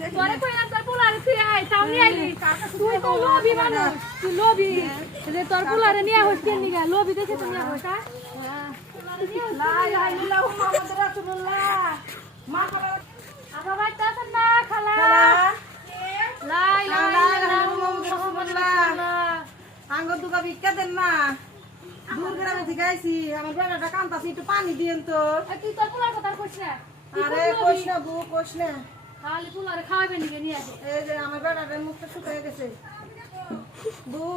তোরে কইলাম তোর পোলারে ফিরে আয় তাও নিয়ে আইলি তুই তো লোভী মানুষ তুই লোভী যে তোর পোলারে নিয়ে হইছিস নিগা লোভী দেখে তুমি হইছ লা ইলাহা ইল্লাল্লাহু মুহাম্মাদুর রাসূলুল্লাহ মা খালা আবা বাইতে আছেন না খালা লা ইলাহা ইল্লাল্লাহু মুহাম্মাদুর রাসূলুল্লাহ আঙ্গ দুগা ভিক্ষা দেন না দূর গ্রামে থেকে আইছি আমার বেলাটা কান্তাছি একটু পানি দিয়েন তো তুই তোর পোলার কথা কইছ না আরে কইস না বউ কইস না খালি পোলারে খাওয়াবে নিগে নিয়ে আসে এই যে আমার বেলাটা মুখটা শুকিয়ে গেছে বউ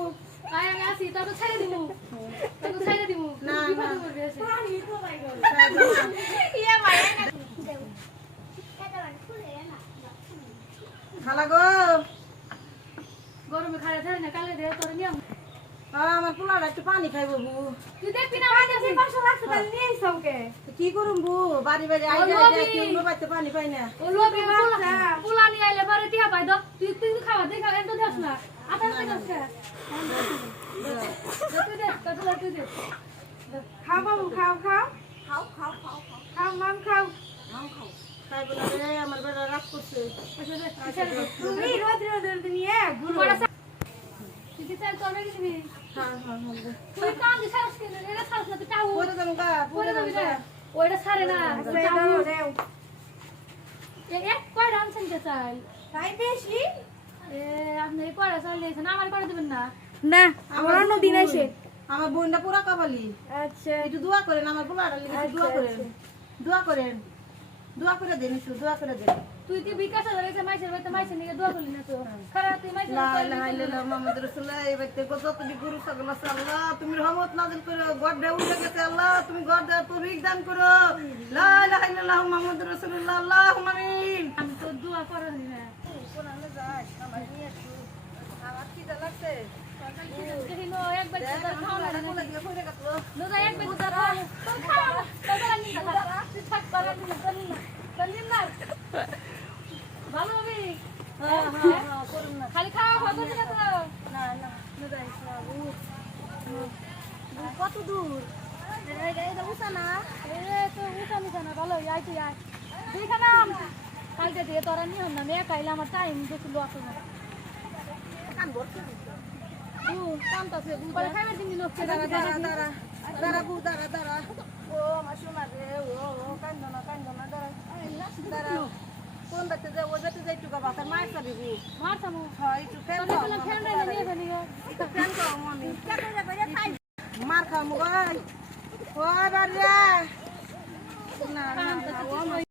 আয় আমি আসি তোকে ছেড়ে দিমু না না পানি তো ভাই গো ইয়া মায়া খালা গো গরমে খাইতে না কালে দে তোর নিয়ম আমার পোলাটা একটু পানি খাইবো বউ তুই দেখবি না পানি আছে 500 লাখ টাকা নিয়ে আইছকে কি করুম বউ বাড়ি বাড়ি আইলে কেউ বাইতে পানি পাই না ও লোভি পোলা নিয়ে আইলে পরে টিয়া পাই দাও তুই খাওয়া দেখা এত দেখ না আটা থেকে তুই দে তুই দে খাও বাবু খাও খাও খাও মাম খাও খাইবো না রে আমার বেলা রাগ করছে তুমি রোদ নিয়ে গুলো তুই কি চাই করবে কি হ্যাঁ হ্যাঁ হ্যাঁ তুই কাম দিছাস কি এরা ছাড়ছ না তুই টাউ পরে যাবো গা পরে যাবি না ওইটা ছাড়ে না এক কয় রামছেন কে চাই তাই বেশি এ আপনি কয়টা চাল দিয়েছেন আমার করে দেবেন না না আমার অন্য দিন আসে আমার বোনটা পুরা কাবালি আচ্ছা একটু দোয়া করেন আমার পোলাটা লিখে দোয়া করে দেন একটু দোয়া করে দেন তুই কি বিকাশ ধরেছে মাইসের নিয়ে দোয়া করলি না তো খারাপ তুই মাইসের লা ইলাহা ইল্লাল্লাহ মুহাম্মাদুর রাসূলুল্লাহ এই বাইতে যতটি গুরু ছাগল আছে আল্লাহ তুমি রহমত নাযিল করো গড়ে উঠে গেছে আল্লাহ তুমি গড়ে তৌফিক দান করো লা ইলাহা ইল্লাল্লাহ মুহাম্মাদুর রাসূলুল্লাহ আল্লাহুম্মা আমিন আমি তো দোয়া করি না কোনালে যাই আমার নিয়ে একটু আমার কি লাগছে দেখিনো একবার তোর খাওয়া লাগে না লাগে পড়ে গেল নোজা একবার তোর খাওয়া তোর লাগি না তুই থাক পারা দিন না ভালো হবে হ্যাঁ করুন না খালি খাওয়া খাওয়া করছিস না তো না না নোজা ইসলাম কত দূর এটা উঠা না এ তো উঠা নিছা না ভালো আয় তুই আয় তুই খানাম কালকে দিয়ে তোরা নিয়ে না মেয়ে কাইলে আমার টাইম বেশি লস না কান ভরছে কামতাছে পরে খাইবার দিন লোক দাঁড়া ও আমার সোনা রে ও কান্দনা দাঁড়া কোন বাতে যে ও যেতে যাই টুকা বাতার মার সাবি গু মারতাম হয় একটু ফ্যান ফ্যান নিয়ে জানি গো ফ্যান তো আমি মার খামু গাই ও বাড়িয়া